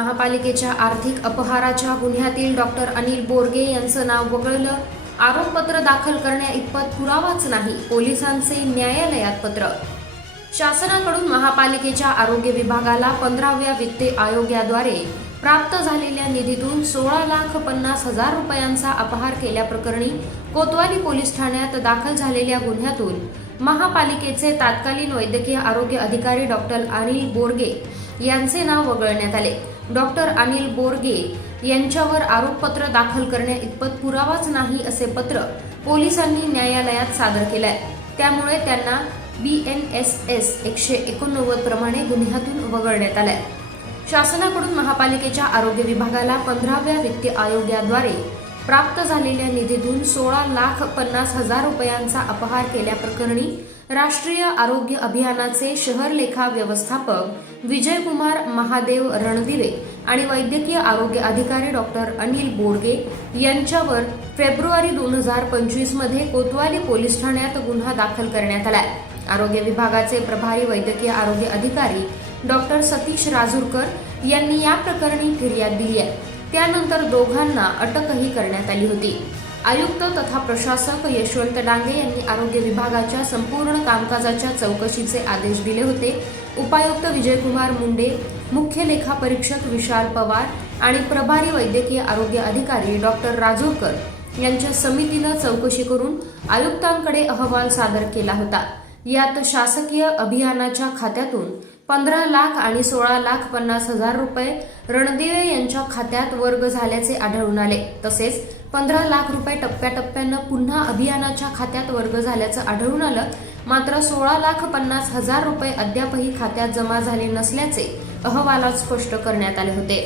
महापालिकेच्या आर्थिक अपहाराच्या गुन्ह्यातील डॉक्टर अनिल बोरगे यांचं नाव वगळलं. आरोपपत्र दाखल करण्याइतपत पुरावाच नाही, पोलिसांचे न्यायालयात पत्र. शासनाकडून महापालिकेच्या आरोग्य विभागाला 15व्या वित्त आयोगाद्वारे प्राप्त झालेल्या निधीतून 16,50,000 रुपयांचा अपहार केल्याप्रकरणी कोतवाली पोलीस ठाण्यात दाखल झालेल्या गुन्ह्यातून महापालिकेचे तत्कालीन वैद्यकीय आरोग्य अधिकारी डॉक्टर अनिल बोरगे यांचे नाव वगळण्यात आले. डॉक्टर अनिल बोरगे यांच्यावर आरोपपत्र दाखल करण्याइतपत पुरावाच नाही असे पत्र पोलिसांनी न्यायालयात सादर केलंय. त्यामुळे त्यांना BNSS 189 प्रमाणे गुन्ह्यातून वगळण्यात आलंय. शासनाकडून महापालिकेच्या आरोग्य विभागाला 15व्या वित्त आयोगाद्वारे प्राप्त झालेल्या निधीतून 16,50,000 रुपयांचा अपहार केल्याप्रकरणी राष्ट्रीय आरोग्य अभियानाचे शहर लेखा व्यवस्थापक विजयकुमार महादेव रणदिवे आणि वैद्यकीय आरोग्य अधिकारी डॉक्टर अनिल बोरगे यांच्यावर फेब्रुवारी 2025 मध्ये कोतवाली पोलीस ठाण्यात गुन्हा दाखल करण्यात आलाय. आरोग्य विभागाचे प्रभारी वैद्यकीय आरोग्य अधिकारी डॉक्टर सतीश राजूरकर यांनी या प्रकरणी फिर्याद दिली आहे. त्यानंतर दोघांना अटकही करण्यात आली होती. आयुक्त तथा प्रशासक यशवंत डांगे यांनी आरोग्य विभागाच्या संपूर्ण कामकाजाच्या चौकशीचे आदेश दिले होते. उपायुक्त विजयकुमार मुंडे, मुख्य लेखापरीक्षक विशाल पवार आणि प्रभारी वैद्यकीय आरोग्य अधिकारी डॉक्टर राजूरकर यांच्या समितीनं चौकशी करून आयुक्तांकडे अहवाल सादर केला होता. यात शासकीय अभियानाच्या खात्यातून 15 लाख आणि 16,50,000 रुपये रणदिवे यांच्या खात्यात वर्ग झाल्याचे आढळून आले. तसेच 15 लाख रुपये टप्प्याटप्प्यानं पुन्हा अभियानाच्या खात्यात वर्ग झाल्याचं आढळून आलं. मात्र 16,50,000 रुपये अद्यापही खात्यात जमा झाले नसल्याचे अहवालात स्पष्ट करण्यात आले होते.